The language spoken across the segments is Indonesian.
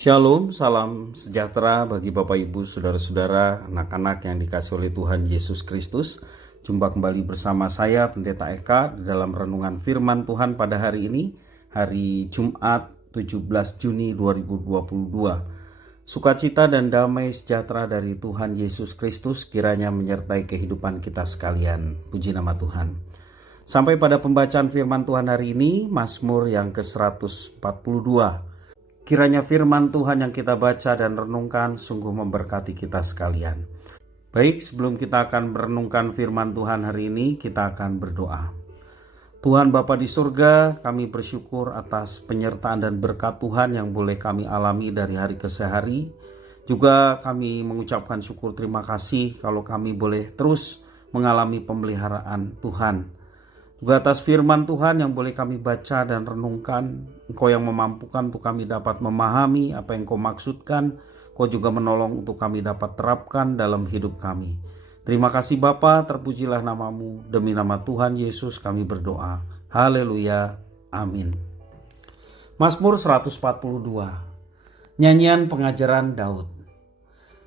Shalom, salam sejahtera bagi Bapak Ibu, Saudara-saudara, anak-anak yang dikasihi oleh Tuhan Yesus Kristus. Jumpa kembali bersama saya, Pendeta Eka, di dalam renungan firman Tuhan pada hari ini, hari Jumat 17 Juni 2022. Sukacita dan damai sejahtera dari Tuhan Yesus Kristus kiranya menyertai kehidupan kita sekalian. Puji nama Tuhan. Sampai pada pembacaan firman Tuhan hari ini, Mazmur yang ke-142. Kiranya firman Tuhan yang kita baca dan renungkan sungguh memberkati kita sekalian. Baik, sebelum kita akan merenungkan firman Tuhan hari ini, kita akan berdoa. Tuhan Bapa di surga, kami bersyukur atas penyertaan dan berkat Tuhan yang boleh kami alami dari hari ke hari. Juga kami mengucapkan syukur terima kasih kalau kami boleh terus mengalami pemeliharaan Tuhan. Juga atas firman Tuhan yang boleh kami baca dan renungkan, Engkau yang memampukan untuk kami dapat memahami apa yang Engkau maksudkan, Engkau juga menolong untuk kami dapat terapkan dalam hidup kami. Terima kasih Bapa, terpujilah namamu, demi nama Tuhan Yesus kami berdoa. Haleluya, amin. Mazmur 142, nyanyian pengajaran Daud.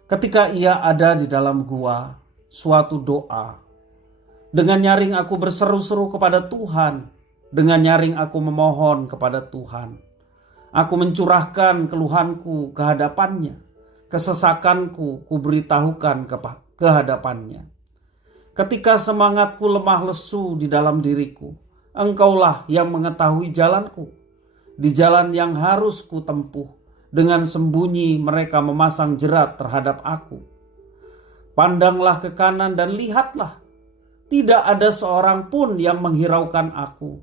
Ketika ia ada di dalam gua, suatu doa. Dengan nyaring aku berseru-seru kepada Tuhan. Dengan nyaring aku memohon kepada Tuhan. Aku mencurahkan keluhanku ke hadapannya. Kesesakanku kuberitahukan ke hadapannya. Ketika semangatku lemah lesu di dalam diriku, Engkaulah yang mengetahui jalanku. Di jalan yang harus ku tempuh, dengan sembunyi mereka memasang jerat terhadap aku. Pandanglah ke kanan dan lihatlah. Tidak ada seorang pun yang menghiraukan aku.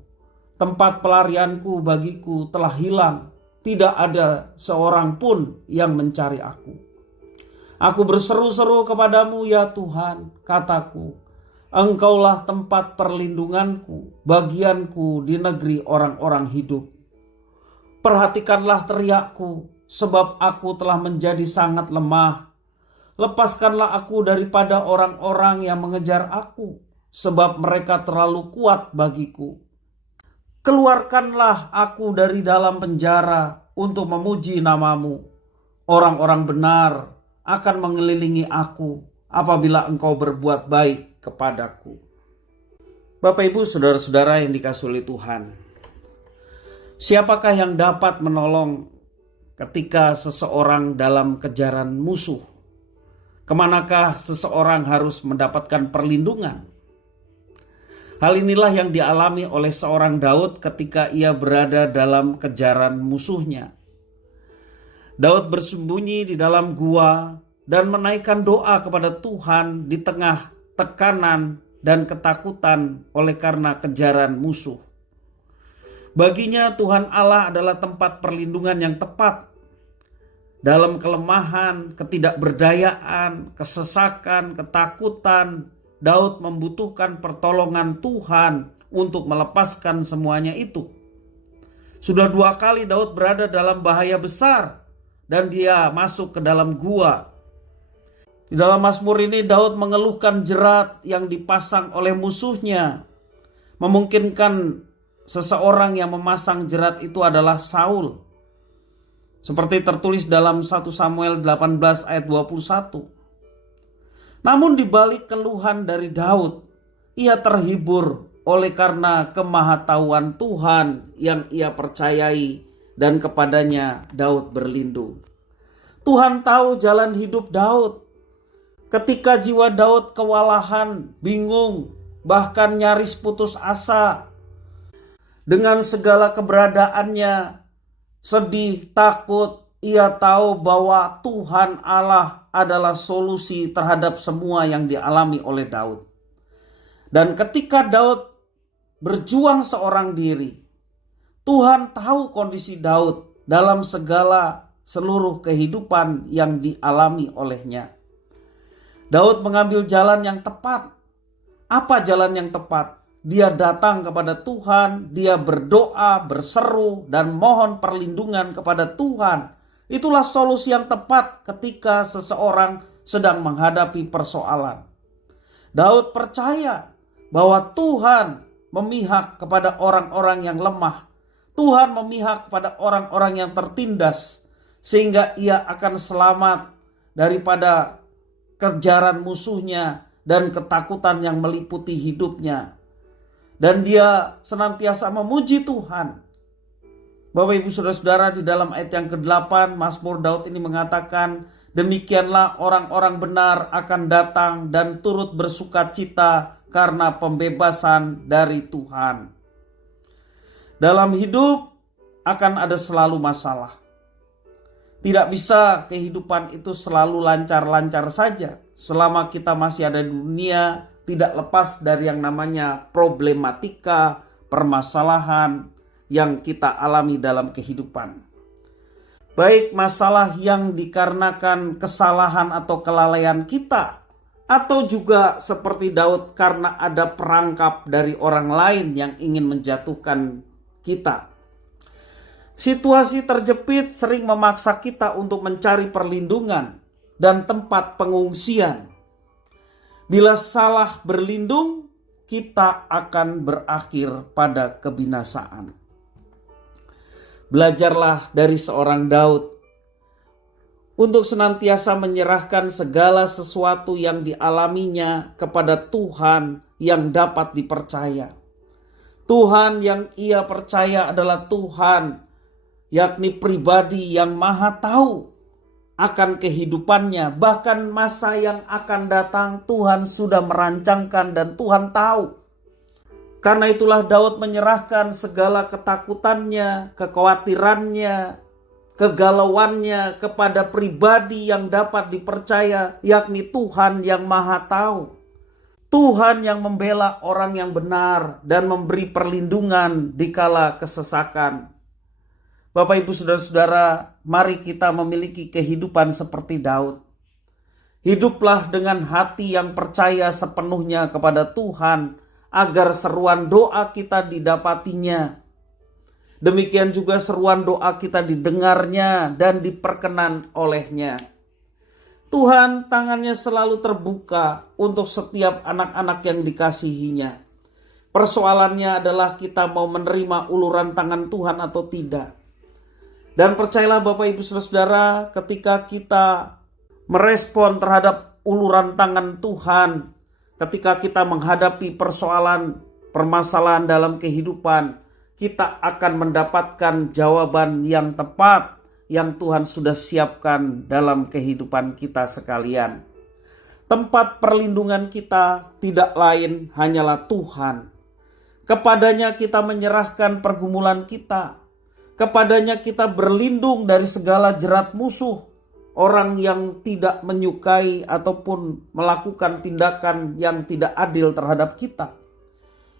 Tempat pelarianku bagiku telah hilang. Tidak ada seorang pun yang mencari aku. Aku berseru-seru kepadamu ya Tuhan, kataku. Engkaulah tempat perlindunganku, bagianku di negeri orang-orang hidup. Perhatikanlah teriakku, sebab aku telah menjadi sangat lemah. Lepaskanlah aku daripada orang-orang yang mengejar aku, sebab mereka terlalu kuat bagiku. Keluarkanlah aku dari dalam penjara untuk memuji namamu. Orang-orang benar akan mengelilingi aku apabila engkau berbuat baik kepadaku. Bapak Ibu, saudara-saudara yang dikasihi oleh Tuhan. Siapakah yang dapat menolong ketika seseorang dalam kejaran musuh? Kemanakah seseorang harus mendapatkan perlindungan? Hal inilah yang dialami oleh seorang Daud ketika ia berada dalam kejaran musuhnya. Daud bersembunyi di dalam gua dan menaikkan doa kepada Tuhan di tengah tekanan dan ketakutan oleh karena kejaran musuh. Baginya Tuhan Allah adalah tempat perlindungan yang tepat. Dalam kelemahan, ketidakberdayaan, kesesakan, ketakutan, Daud membutuhkan pertolongan Tuhan untuk melepaskan semuanya itu. Sudah 2 kali Daud berada dalam bahaya besar dan dia masuk ke dalam gua. Di dalam Mazmur ini Daud mengeluhkan jerat yang dipasang oleh musuhnya. Memungkinkan seseorang yang memasang jerat itu adalah Saul. Seperti tertulis dalam 1 Samuel 18 ayat 21. Namun di balik keluhan dari Daud, ia terhibur oleh karena kemahatauan Tuhan yang ia percayai dan kepadanya Daud berlindung. Tuhan tahu jalan hidup Daud. Ketika jiwa Daud kewalahan, bingung, bahkan nyaris putus asa. Dengan segala keberadaannya, sedih, takut, ia tahu bahwa Tuhan Allah adalah solusi terhadap semua yang dialami oleh Daud. Dan ketika Daud berjuang seorang diri, Tuhan tahu kondisi Daud dalam seluruh kehidupan yang dialami olehnya. Daud mengambil jalan yang tepat. Apa jalan yang tepat? Dia datang kepada Tuhan, dia berdoa, berseru, dan mohon perlindungan kepada Tuhan. Itulah solusi yang tepat ketika seseorang sedang menghadapi persoalan. Daud percaya bahwa Tuhan memihak kepada orang-orang yang lemah. Tuhan memihak kepada orang-orang yang tertindas. sehingga ia akan selamat daripada kejaran musuhnya dan ketakutan yang meliputi hidupnya. Dan dia senantiasa memuji Tuhan. Bapak Ibu Saudara-saudara, di dalam ayat yang ke-8 Mazmur Daud ini mengatakan, demikianlah orang-orang benar akan datang dan turut bersukacita karena pembebasan dari Tuhan. Dalam hidup akan ada selalu masalah. Tidak bisa kehidupan itu selalu lancar-lancar saja. Selama kita masih ada di dunia, tidak lepas dari yang namanya problematika, permasalahan yang kita alami dalam kehidupan. Baik masalah yang dikarenakan kesalahan atau kelalaian kita, atau juga seperti Daud karena ada perangkap dari orang lain yang ingin menjatuhkan kita. Situasi terjepit sering memaksa kita untuk mencari perlindungan dan tempat pengungsian. Bila salah berlindung, kita akan berakhir pada kebinasaan. Belajarlah dari seorang Daud untuk senantiasa menyerahkan segala sesuatu yang dialaminya kepada Tuhan yang dapat dipercaya. Tuhan yang ia percaya adalah Tuhan, yakni pribadi yang maha tahu akan kehidupannya. Bahkan masa yang akan datang Tuhan sudah merancangkan dan Tuhan tahu. Karena itulah Daud menyerahkan segala ketakutannya, kekhawatirannya, kegalauannya kepada pribadi yang dapat dipercaya, yakni Tuhan yang maha tahu. Tuhan yang membela orang yang benar dan memberi perlindungan dikala kesesakan. Bapak Ibu Saudara-saudara, mari kita memiliki kehidupan seperti Daud. Hiduplah dengan hati yang percaya sepenuhnya kepada Tuhan, agar seruan doa kita didapatinya. Demikian juga seruan doa kita didengarnya dan diperkenan olehnya. Tuhan tangannya selalu terbuka untuk setiap anak-anak yang dikasihinya. Persoalannya adalah kita mau menerima uluran tangan Tuhan atau tidak. Dan percayalah Bapak Ibu Saudara, ketika kita merespon terhadap uluran tangan Tuhan, ketika kita menghadapi permasalahan dalam kehidupan, kita akan mendapatkan jawaban yang tepat yang Tuhan sudah siapkan dalam kehidupan kita sekalian. Tempat perlindungan kita tidak lain hanyalah Tuhan. Kepadanya kita menyerahkan pergumulan kita. Kepadanya kita berlindung dari segala jerat musuh, orang yang tidak menyukai ataupun melakukan tindakan yang tidak adil terhadap kita.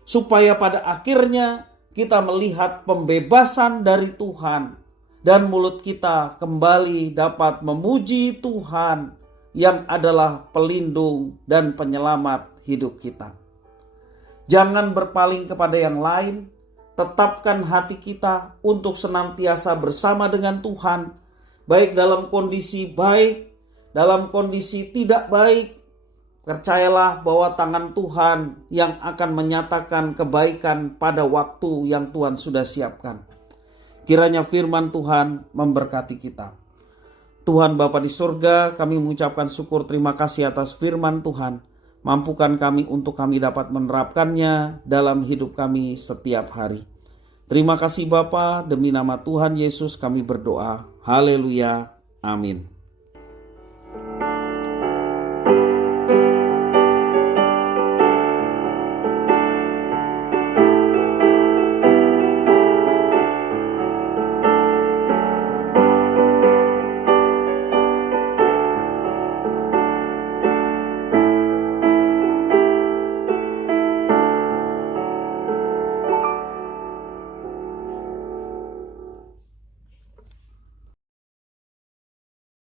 Supaya pada akhirnya kita melihat pembebasan dari Tuhan dan mulut kita kembali dapat memuji Tuhan yang adalah pelindung dan penyelamat hidup kita. Jangan berpaling kepada yang lain. Tetapkan hati kita untuk senantiasa bersama dengan Tuhan, baik dalam kondisi baik, dalam kondisi tidak baik. Percayalah bahwa tangan Tuhan yang akan menyatakan kebaikan pada waktu yang Tuhan sudah siapkan. Kiranya firman Tuhan memberkati kita. Tuhan Bapa di surga, kami mengucapkan syukur terima kasih atas firman Tuhan. Mampukan kami untuk kami dapat menerapkannya dalam hidup kami setiap hari. Terima kasih Bapa, demi nama Tuhan Yesus kami berdoa. Haleluya. Amin.